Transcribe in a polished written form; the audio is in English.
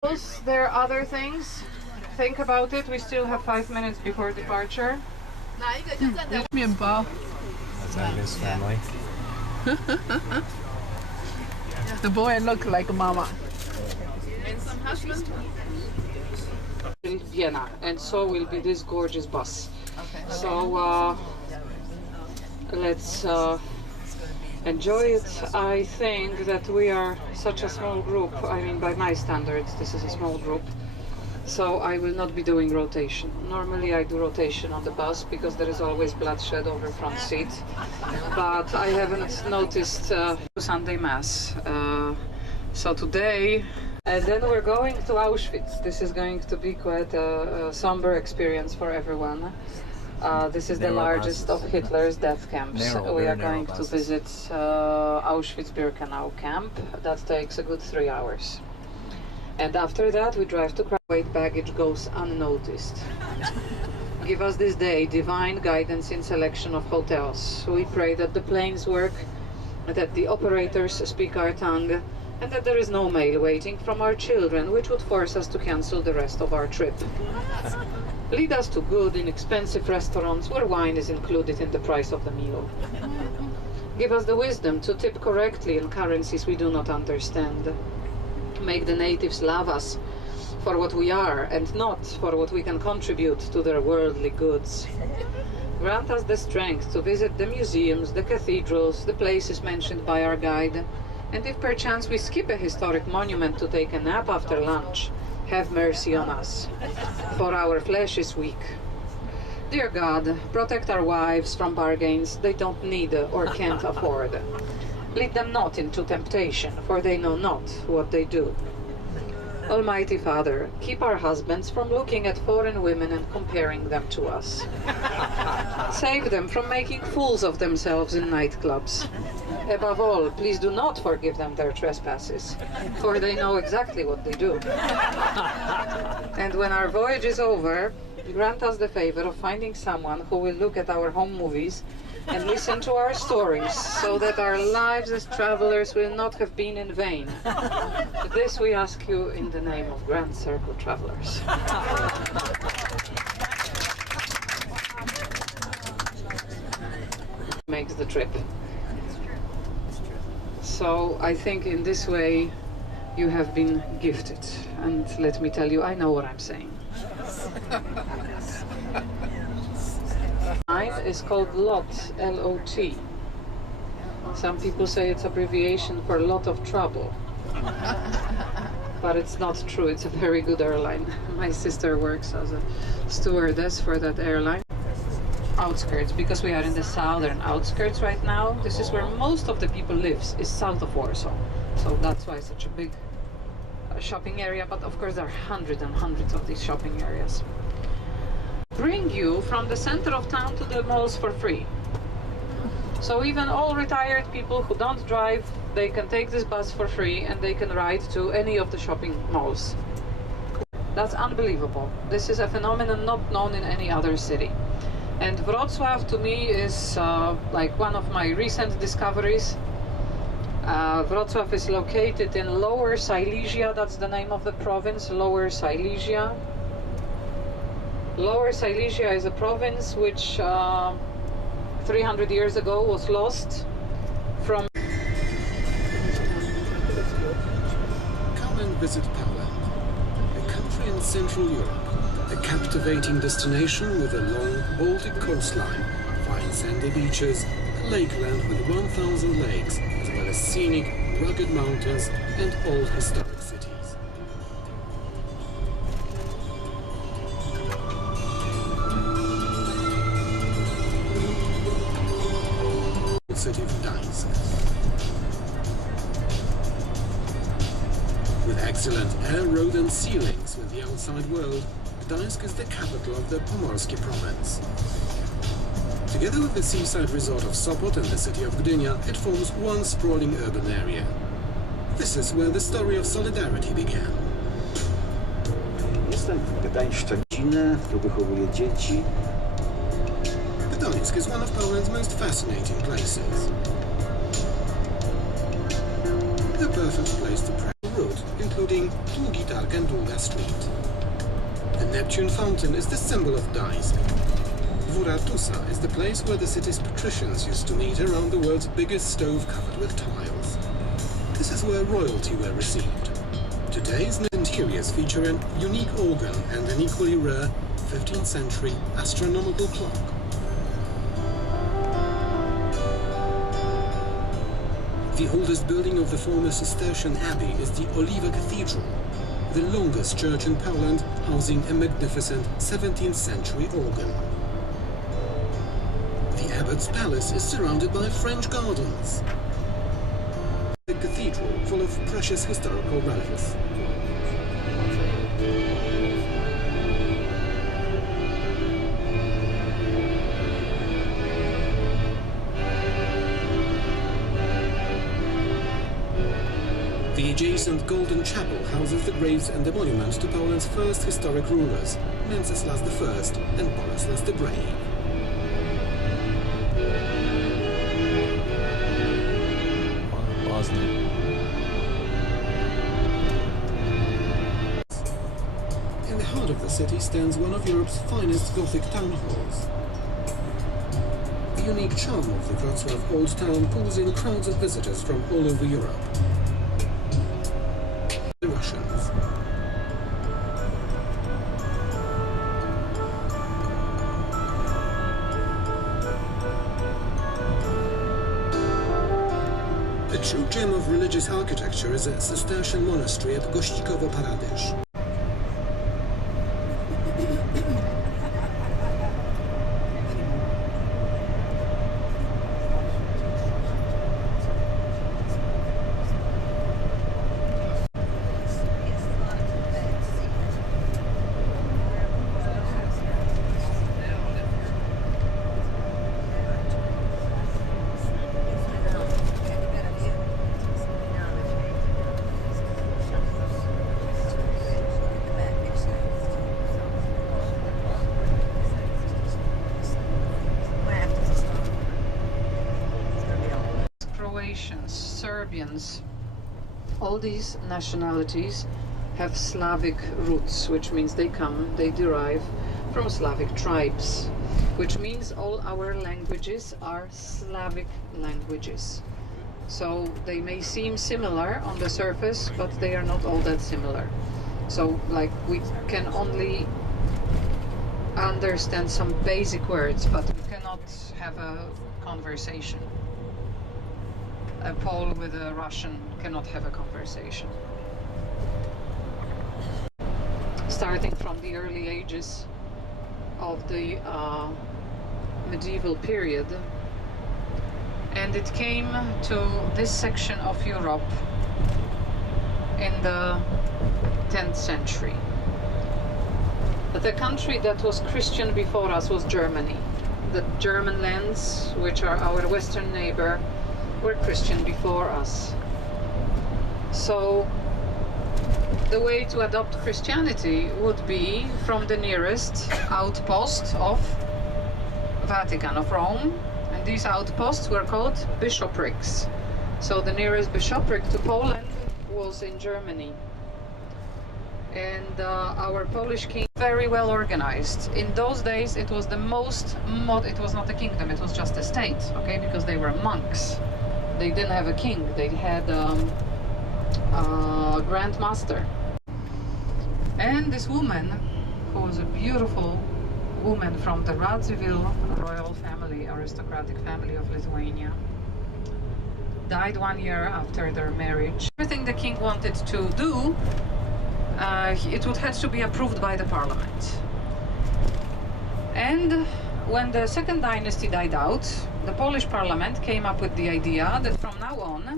There are other things. Think about it. We still have 5 minutes before departure. Mienbao. That's Agnes' family. The boy look like mama. And some husband. In Vienna, and so will be this gorgeous bus. Okay. So let's enjoy it. I think that we are such a small group. I mean, by my standards, this is a small group. So I will not be doing rotation. Normally I do rotation on the bus because there is always bloodshed over front seat. But I haven't noticed Sunday Mass. So today, and then we're going to Auschwitz. This is going to be quite a somber experience for everyone. This is the largest of Hitler's death camps. We are going to visit Auschwitz-Birkenau camp. That takes a good 3 hours. And after that we drive to Krakow. Baggage goes unnoticed. Give us this day divine guidance in selection of hotels. We pray that the planes work, that the operators speak our tongue, and that there is no mail waiting from our children, which would force us to cancel the rest of our trip. Lead us to good, inexpensive restaurants where wine is included in the price of the meal. Give us the wisdom to tip correctly in currencies we do not understand. Make the natives love us for what we are and not for what we can contribute to their worldly goods. Grant us the strength to visit the museums, the cathedrals, the places mentioned by our guide, and if perchance we skip a historic monument to take a nap after lunch, have mercy on us, for our flesh is weak. Dear God, protect our wives from bargains they don't need or can't afford. Lead them not into temptation, for they know not what they do. Almighty Father, keep our husbands from looking at foreign women and comparing them to us. Save them from making fools of themselves in nightclubs. Above all, please do not forgive them their trespasses, for they know exactly what they do. And when our voyage is over, grant us the favor of finding someone who will look at our home movies and listen to our stories, so that our lives as travelers will not have been in vain. This we ask you in the name of Grand Circle Travelers. Makes the trip. So I think in this way you have been gifted. And let me tell you, I know what I'm saying. Mine is called LOT, L-O-T. Some people say it's abbreviation for lot of trouble. But it's not true, it's a very good airline. My sister works as a stewardess for that airline. Outskirts, because we are in the southern outskirts right now. This is where most of the people lives, is south of Warsaw. So that's why it's such a big shopping area, but of course there are hundreds and hundreds of these shopping areas. Bring you from the center of town to the malls for free. So even all retired people who don't drive, they can take this bus for free and they can ride to any of the shopping malls. That's unbelievable. This is a phenomenon not known in any other city. And Wrocław to me is like one of my recent discoveries. Wrocław is located in Lower Silesia, that's the name of the province, Lower Silesia. Lower Silesia is a province which 300 years ago was lost from... Come and visit Poland, a country in Central Europe, a captivating destination with a long Baltic coastline, fine sandy beaches, a lakeland with 1,000 lakes, as well as scenic, rugged mountains and old historic cities. City of Gdańsk. With excellent air, road and sea links with the outside world, Gdańsk is the capital of the Pomorskie province. Together with the seaside resort of Sopot and the city of Gdynia, it forms one sprawling urban area. This is where the story of solidarity began. Jestem gdańszczaninem, tu wychowuję dzieci. Gdańsk is one of Poland's most fascinating places. The perfect place to practice route, including being Długi Street. The Neptune Fountain is the symbol of Gdańsk. Dwór is the place where the city's patricians used to meet around the world's biggest stove covered with tiles. This is where royalty were received. Today's interiors feature an unique organ and an equally rare 15th century astronomical clock. The oldest building of the former Cistercian abbey is the Oliva Cathedral, the longest church in Poland, housing a magnificent 17th century organ. The abbot's palace is surrounded by French gardens. The cathedral full of precious historical relics. The adjacent Golden Chapel houses the graves and the monument to Poland's first historic rulers, Wenceslas I and Bolesław the Brave. In the heart of the city stands one of Europe's finest Gothic town halls. The unique charm of the Wrocław Old Town pulls in crowds of visitors from all over Europe. The Russians. A true gem of religious architecture is a Cistercian monastery at Gościkowo-Paradyż. Serbians, all these nationalities have Slavic roots, which means they derive from Slavic tribes, which means all our languages are Slavic languages. So they may seem similar on the surface, but they are not all that similar. So like we can only understand some basic words, but we cannot have a conversation. A Pole with a Russian cannot have a conversation. Starting from the early ages of the medieval period, and it came to this section of Europe in the 10th century. The country that was Christian before us was Germany. The German lands, which are our western neighbor, were Christian before us. So the way to adopt Christianity would be from the nearest outpost of Vatican, of Rome, and these outposts were called bishoprics. So the nearest bishopric to Poland was in Germany. And our Polish king, very well organized. In those days it was the most, it was not a kingdom, it was just a state, okay, because they were monks. They didn't have a king, they had a grand master. And this woman, who was a beautiful woman from the Radziwill royal family, aristocratic family of Lithuania, died 1 year after their marriage. Everything the king wanted to do, it would have to be approved by the parliament. And when the second dynasty died out, the Polish parliament came up with the idea that from now on